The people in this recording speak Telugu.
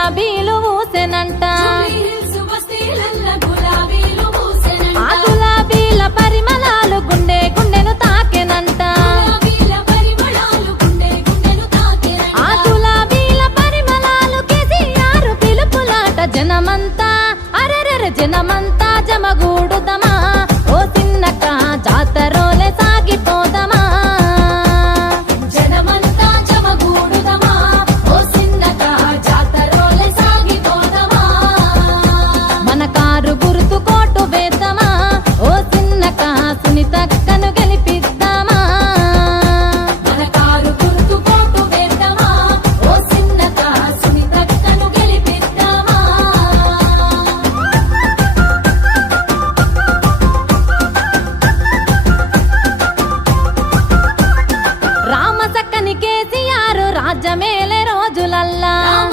గులాబీలు ఊసెనంట ఆ గులాబీల పరిమళాలు గుండె గుండెను తాకెనంట ఆ గులాబీల పరిమళాలు కేసీఆర్ పిలుపులాట జనమంతా అరెరెరె జనమంతా జమగూడుదమా ఓ చిన్నక్క జాతరోలే సాగిపోదమా జనమంతా జమగూడుదమా ఓ చిన్నక జాతరోలే సాగిపోదమా మన కారు గుర్తు కోటు వేద్దామా ఓ చిన్నక్క సునీతక్కను గెలిపిద్దామా మన కారు గుర్తు కోటు వేద్దామా ఓ చిన్నక సునీతక్కను గెలిపిద్దామా రామ చక్కని కేసీఆర్ రాజ్యమేలే రోజులల్లా రామ